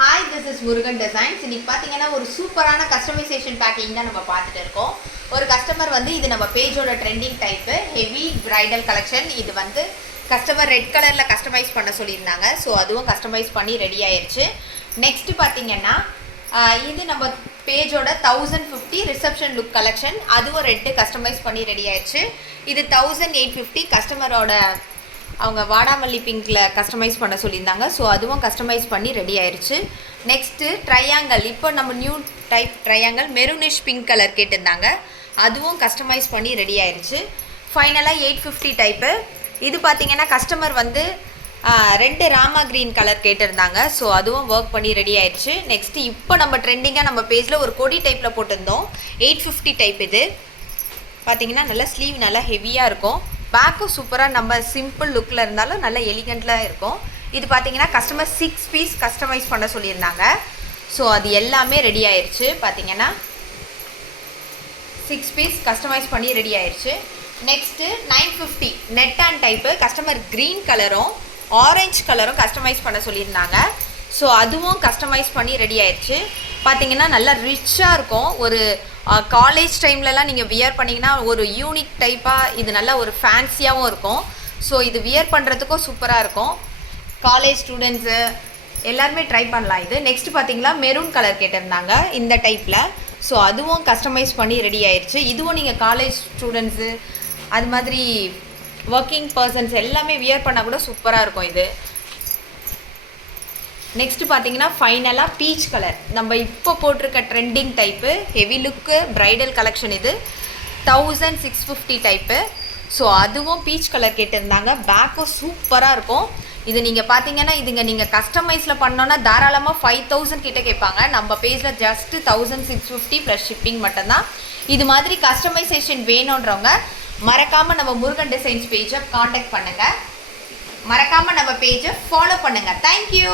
Hi, this is Murugan Designs. இன்னைக்கு பாத்தீங்கன்னா ஒரு சூப்பரான கஸ்டமைசேஷன் பேக்கிங் தான் நம்ம பார்த்துட்டு இருக்கோம். ஒரு கஸ்டமர் வந்து இது நம்ம பேஜோட trending type heavy bridal collection. இது வந்து கஸ்டமர் ரெட் கலர்ல கஸ்டமைஸ் பண்ண சொல்லியிருந்தாங்க. ஸோ அதுவும் கஸ்டமைஸ் பண்ணி ரெடி ஆயிருச்சு. நெக்ஸ்ட் பார்த்தீங்கன்னா இது நம்ம பேஜோட 1050 ரிசப்ஷன் லுக் கலெக்ஷன். அதுவும் ரெட்டு கஸ்டமைஸ் பண்ணி ரெடி ஆயிடுச்சு. இது 1850 கஸ்டமரோட அவங்க வாடாமல்லி பிங்க்கில் கஸ்டமைஸ் பண்ண சொல்லியிருந்தாங்க. ஸோ அதுவும் கஸ்டமைஸ் பண்ணி ரெடி ஆயிடுச்சு. நெக்ஸ்ட்டு ட்ரையாங்கல், இப்போ நம்ம new type triangle maroonish pink colour கேட்டிருந்தாங்க. அதுவும் கஸ்டமைஸ் பண்ணி ரெடி ஆயிடுச்சு. ஃபைனலாக 850 டைப்பு. இது பார்த்திங்கன்னா கஸ்டமர் வந்து ரெண்டு ராமா க்ரீன் கலர் கேட்டிருந்தாங்க. ஸோ அதுவும் ஒர்க் பண்ணி ரெடி ஆயிடுச்சு. நெக்ஸ்ட்டு இப்போ நம்ம ட்ரெண்டிங்காக நம்ம பேஜில் ஒரு கொடி டைப்பில் போட்டிருந்தோம். 850 டைப். இது பார்த்திங்கன்னா நல்லா ஸ்லீவ் நல்லா ஹெவியாக இருக்கும். பேக்கும் சூப்பராக நம்ம சிம்பிள் லுக்கில் இருந்தாலும் நல்லா எலிகண்ட்டில் இருக்கும். இது பார்த்தீங்கன்னா கஸ்டமர் 6 பீஸ் கஸ்டமைஸ் பண்ண சொல்லியிருந்தாங்க. ஸோ அது எல்லாமே ரெடி ஆயிடுச்சு. பார்த்தீங்கன்னா 6 பீஸ் கஸ்டமைஸ் பண்ணி ரெடி ஆயிடுச்சு. Next 950 net and type customer green கலரும் ஆரஞ்சு கலரும் கஸ்டமைஸ் பண்ண சொல்லியிருந்தாங்க. ஸோ அதுவும் கஸ்டமைஸ் பண்ணி ரெடி ஆயிடுச்சு. பார்த்தீங்கன்னா நல்லா ரிச்சாக இருக்கும். ஒரு காலேஜ் டைம்லலாம் நீங்கள் வியர் பண்ணிங்கன்னா ஒரு யூனிக் டைப்பாக இது நல்லா ஒரு ஃபேன்சியாகவும் இருக்கும். ஸோ இது வியர் பண்ணுறதுக்கும் சூப்பராக இருக்கும். காலேஜ் ஸ்டூடெண்ட்ஸு எல்லாருமே ட்ரை பண்ணலாம் இது. நெக்ஸ்ட் பார்த்தீங்களா மெரூன் கலர் கேட்டிருந்தாங்க இந்த டைப்பில். ஸோ அதுவும் கஸ்டமைஸ் பண்ணி ரெடி ஆயிடுச்சு. இதுவும் நீங்கள் காலேஜ் ஸ்டூடெண்ட்ஸு அது மாதிரி ஒர்க்கிங் பர்சன்ஸ் எல்லாமே வியர் பண்ணால் கூட சூப்பராக இருக்கும் இது. நெக்ஸ்ட்டு பார்த்தீங்கன்னா ஃபைனலாக பீச் கலர், நம்ம இப்போ போட்டிருக்க ட்ரெண்டிங் டைப்பு ஹெவி லுக்கு ப்ரைடல் கலெக்ஷன். இது 1650 டைப்பு. ஸோ அதுவும் பீச் கலர் கேட்டிருந்தாங்க. பேக்கும் சூப்பராக இருக்கும். இது நீங்கள் பார்த்தீங்கன்னா இதுங்க நீங்கள் கஸ்டமைஸில் பண்ணோன்னா தாராளமாக 5000 கிட்டே கேட்பாங்க. நம்ம பேஜில் ஜஸ்ட்டு 1650 ப்ளஸ் ஷிப்பிங் மட்டும்தான். இது மாதிரி கஸ்டமைசேஷன் வேணுன்றவங்க மறக்காமல் நம்ம முருகன் டிசைன்ஸ் பேஜை காண்டாக்ட் பண்ணுங்கள். மறக்காமல் நம்ம பேஜை ஃபாலோ பண்ணுங்கள். தேங்க்யூ.